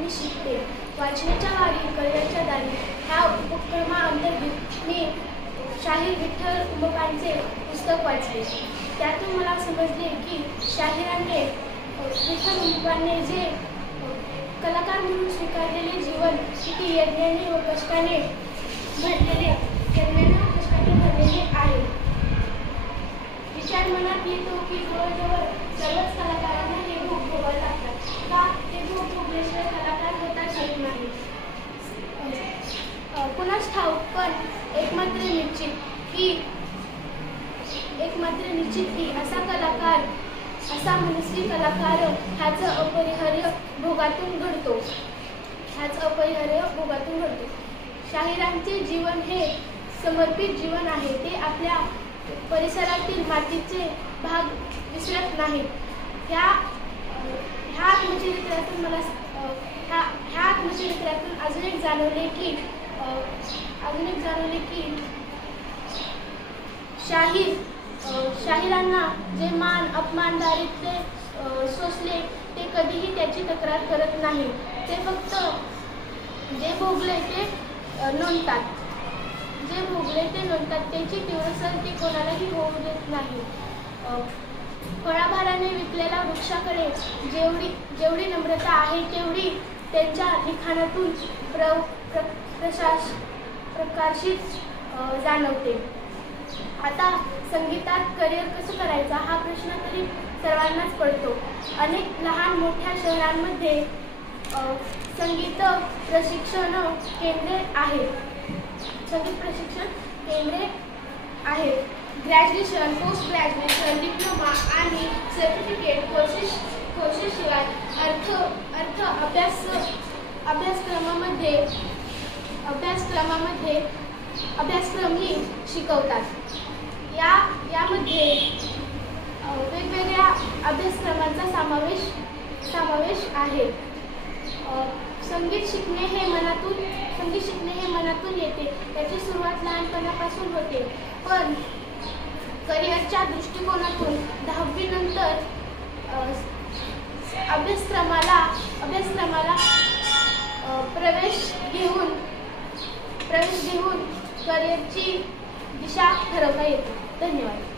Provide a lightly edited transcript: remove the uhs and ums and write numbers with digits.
मी शिकते. वाचनाच्या वारी कळल्याच्या दारी ह्या उपक्रमाअंतर्गत मी शाहीर विठ्ठल उमपांचे पुस्तक वाचले. त्यातून मला समजले की शाहिरांनी विठ्ठल उमपांनी जे कलाकार म्हणून स्वीकारलेले जीवन किती यज्ञाने व कष्टाने भरलेले आहे. विचार मनात येतो की जवळजवळ सर्वच कलाकारांना हे भोग भोगावे लागतात. का ते भोग भोगल्याशिवाय कलाकार होताच येत नाही कुणास ठाऊक, पण एक मात्र निश्चित की असा कलाकार, असा मनस्वी कलाकार ह्याच अपरिहार्य भोगातून घडतो. शाहिरांचे जीवन हे समर्पित जीवन आहे. ते आपल्या परिसरातील मातीचे भाग विसरत नाहीत. ह्या आत्मचरित्रातून अजून एक जाणवले की शाहिरांना जे मान अपमान दारिद्र्य सोसले ते कधीही त्याची तक्रार करत नाही. ते फक्त जे भोगले ते नोंदतात. त्याची तीव्रसर ते कोणालाही होऊ देत नाही. फळाभाराने विकलेल्या वृक्षाकडे जेवढी नम्रता आहे तेवढी त्यांच्या लिखाणातून प्रकाशित जाणवते. आता संगीतात करिअर कसं करायचं हा प्रश्न तरी सर्वांनाच पडतो. अनेक लहान मोठ्या शहरांमध्ये संगीत प्रशिक्षण केंद्रे आहेत. ग्रॅज्युएशन, पोस्ट ग्रॅज्युएशन, डिप्लोमा आणि सर्टिफिकेट कोर्सेसशिवाय अभ्यासक्रमही शिकवतात. यामध्ये वेगवेगळ्या अभ्यासक्रमांचा समावेश आहे. संगीत शिकणे हे मनातून येते. त्याची सुरुवात लहानपणापासून होते, पण करिअरच्या दृष्टिकोनातून 10वी नंतर अभ्यासक्रमाला प्रवेश घेऊन करिअरची दिशा ठरवता येते. धन्यवाद.